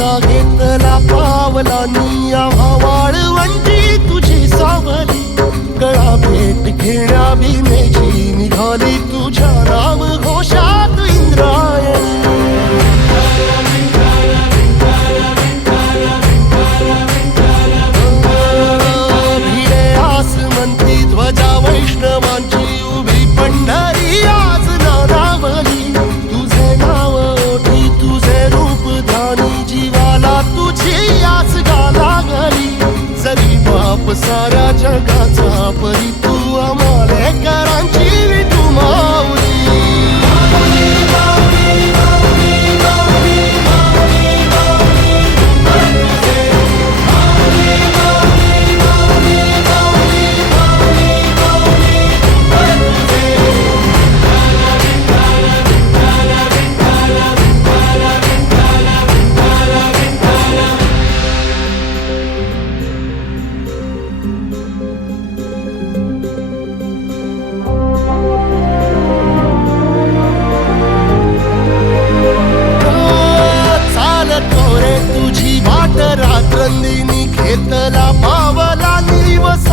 बाप घेतला पावला निया वाळवंटी तुझी सावली. गळा भेट घेण्या भीमेची निघाली साऱ्या जगाचा परी तू आम्हाले करांची विठू माऊली पावला निवसा